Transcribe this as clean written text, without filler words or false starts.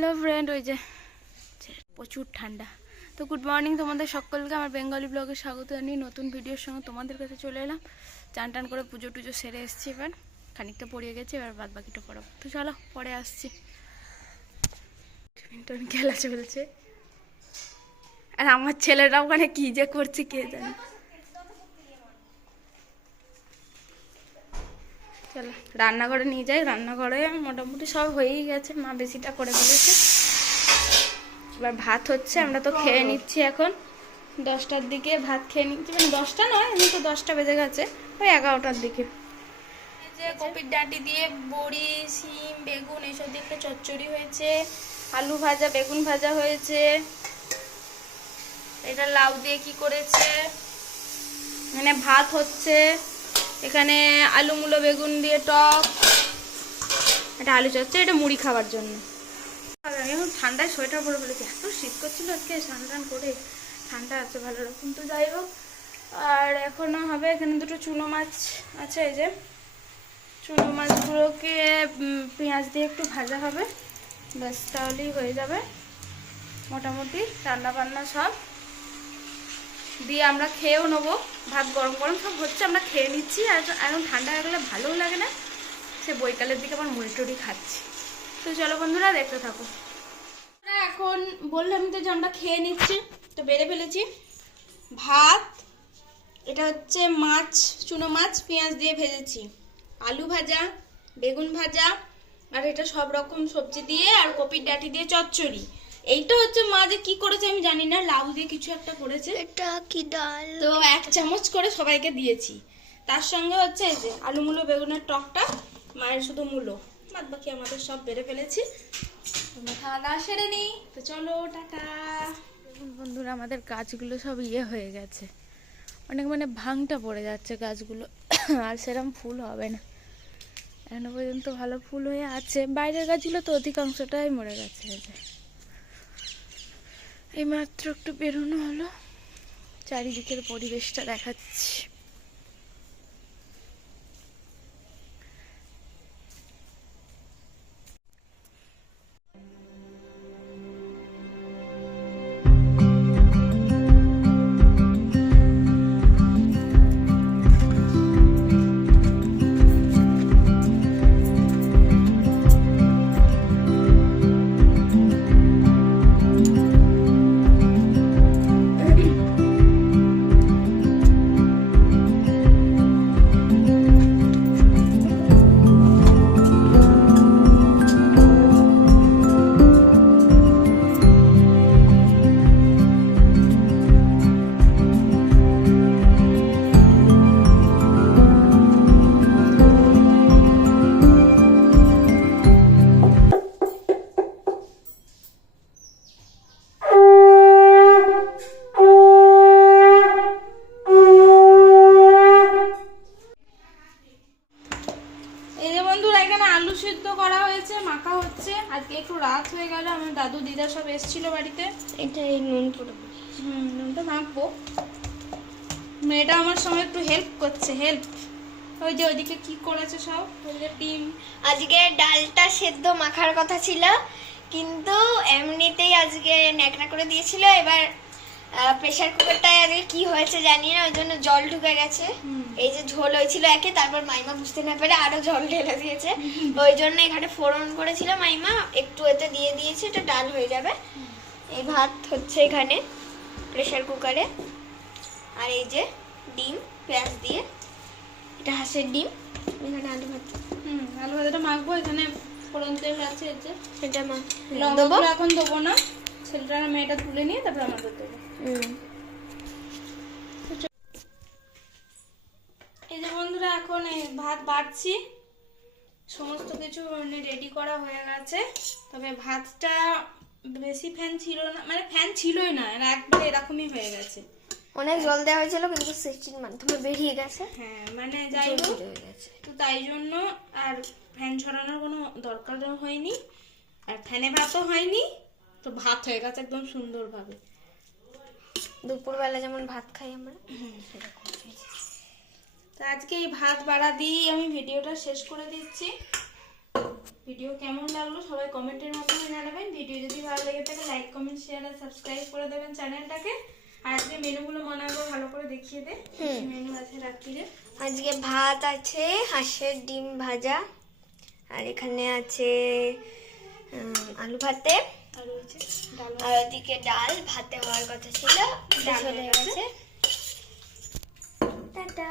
Hello friend, ওই যে প্রচুর ঠান্ডা। তো গুড মর্নিং তোমাদের সকলকে, আমার বেঙ্গলি ব্লগে স্বাগত জানিয়ে নতুন ভিডিওর সঙ্গে তোমাদের কাছে চলে এলাম। চান টান করে পুজো টুজো সেরে এসেছি, এবার খানিকটা পড়িয়ে গেছে, এবার বাদ বাকিটা পড়াবো। তো চলো পরে আসছি। ব্যাডমিন্টন খেলা চলছে আর আমার ছেলেরা ওখানে কি যে করছে কে জানে। চলো রান্নাঘরে নিয়ে যাই। রান্নাঘরে মোটামুটি সব হয়েই গেছে, মা বেশিটা করে ফেলেছে। এবার ভাত হচ্ছে, আমরা তো খেয়ে নিচ্ছি এখন 10টার দিকে ভাত খেয়ে নিচ্ছি, মানে 10টা নয়, এমনি তো 10টা বেজে গেছে, ওই 11টার দিকে। এই যে কপির ডাঁটি দিয়ে বড়ি, শিম, বেগুন এইসব দিয়ে একটা চচ্চড়ি হয়েছে, আলু ভাজা, বেগুন ভাজা হয়েছে। এটা লাউ দিয়ে কি করেছে, এখানে ভাত হচ্ছে, এখানে আলু মূলো বেগুন দিয়ে টক, এটা আলু চচ্চড়ি, এটা মুড়ি খাওয়ার জন্য। এখন ঠান্ডায় সোয়েটার পরে ফেলেছি, এত শীত করছিল আজকে, স্নান টান করে ঠান্ডা আছে ভালো রকম। তো যাই হোক, আর এখনও হবে, এখানে দুটো চুনো মাছ আছে, এই যে চুনো মাছগুলোকে পেঁয়াজ দিয়ে একটু ভাজা হবে, ব্যাস তাহলেই হয়ে যাবে। মোটামুটি রান্না বান্না সব দিয়ে আমরা খেয়েও নেবো। ভাত গরম গরম সব হচ্ছে, আমরা খেয়ে নিচ্ছি। আর এখন ঠান্ডা হয়ে গেলে ভালোও লাগে না, সে বৈকালের দিকে আবার মুড়ি টুড়ি খাচ্ছি। তো চলো বন্ধুরা দেখতে থাকো। এখন বললাম তো যে আমরা খেয়ে নিচ্ছি, তো বেড়ে ফেলেছি ভাত। এটা হচ্ছে মাছ, চুনো মাছ পেঁয়াজ দিয়ে ভেজেছি, আলু ভাজা, বেগুন ভাজা, আর এটা সব রকম সবজি দিয়ে আর কপির ডাঁটি দিয়ে চচ্চড়ি। এইটা হচ্ছে মা যে কি করেছে আমি জানি না, লাউ দিয়ে কিছু একটা করেছে। এটা কি ডাল? তো 1 চামচ করে সবাইকে দিয়েছি। তার সঙ্গে হচ্ছে এই যে আলু মূলো বেগুনের টকটা, মায়ের শুধু মূলো, বাদ বাকি আমাদের সব বেড়ে ফেলেছি। আমরা খাওয়া দাওয়া সেরে নিই, তো চলো টাটা। বন্ধুরা আমাদের গাছগুলো সব হয়ে গেছে, অনেক মানে ভাঙটা পড়ে যাচ্ছে গাছগুলো, আর সেরকম ফুল হবে না এখনো পর্যন্ত। ভালো ফুল হয়ে আছে, বাইরের গাছগুলো তো অধিকাংশটাই মরে গেছে। এই মাত্র একটু বেরোনো হলো, চারিদিকের পরিবেশটা দেখাচ্ছি। আলু সিদ্ধ করা হয়েছে, মাখা হচ্ছে। আজকে একটু রাত হয়ে গেল, আমার দাদু দিদা সব এসেছিল বাড়িতে। এটা এই নুন পুরো নুনটা মাখবো। মেয়েটা আমার সঙ্গে একটু হেল্প করছে, হেল্প। ওই যে ওইদিকে কি করেছে সব, ওই যে ডিম। আজকে ডালটা সেদ্ধ মাখার কথা ছিল, কিন্তু এমনিতেই আজকে ন্যাকড়া করে দিয়েছিল। এবার প্রেসার কুকারটায় আজকে কি হয়েছে জানি না, ওই জন্য জল ঢুকে গেছে। এই যে ঝোল হয়েছিল একে, তারপর মাইমা বুঝতে না পেরে আরো জল ঢেলে দিয়েছে। ওই জন্য এখানে ফোড়ন করেছিল মাইমা, একটু এতে দিয়ে দিয়েছে, এটা ডাল হয়ে যাবে। এই ভাত হচ্ছে এখানে প্রেসার কুকারে, আর এই যে ডিম পেঁয়াজ দিয়ে, এটা হাঁসের ডিম। এখানে আলু ভাজা, আলু ভাজাটা মাখবো। এখানে ফোড়ন তেল আছে, এটা লবঙ্গ এখন দেবো না, ছেলেটা মেয়েটা তুলে নিয়ে তারপর আমাদের দেবো। এই যে বন্ধুরা এখন এই ভাত বাড়ছি, সমস্ত কিছু রেডি করা হয়ে গেছে। তবে ভাতটা বেশি ফ্যান ছিল না, মানে ফ্যান ছিলই না, একবারে এরকমই হয়ে গেছে। অনেক জল দেওয়া হয়েছিল কিন্তু সিস্টির মাধ্যমে বেরিয়ে গেছে। হ্যাঁ মানে যাই হোক, তো তাই জন্য আর ফ্যান ছড়ানোর কোনো দরকারও হয়নি, আর ফ্যানে ভাতও হয়নি, তো ভাত হয়ে গেছে একদম সুন্দরভাবে। দুপুরবেলা যেমন ভাত খাই আমরা, সেরকম। তো আজকে এই ভাত বাড়া দিয়ে আমি ভিডিওটা শেষ করে দিচ্ছি। ভিডিও কেমন লাগলো সবাই কমেন্টের মাধ্যমে জানাবেন। ভিডিও যদি ভালো লেগে থাকে লাইক কমেন্ট শেয়ার আর সাবস্ক্রাইব করে দেবেন চ্যানেলটাকে। আর আজকে মেনুগুলো মনে হয় ভালো করে দেখিয়ে দে। মেনু আছে রাত্রিরে, আজকে ভাত আছে, হাঁসের ডিম ভাজা, আর এখানে আছে আলু ভাতে, আর রয়েছে ডাল। আর ওদিকে ডাল ভাতে হওয়ার কথা ছিল, ডাল হয়ে গেছে। টাটা।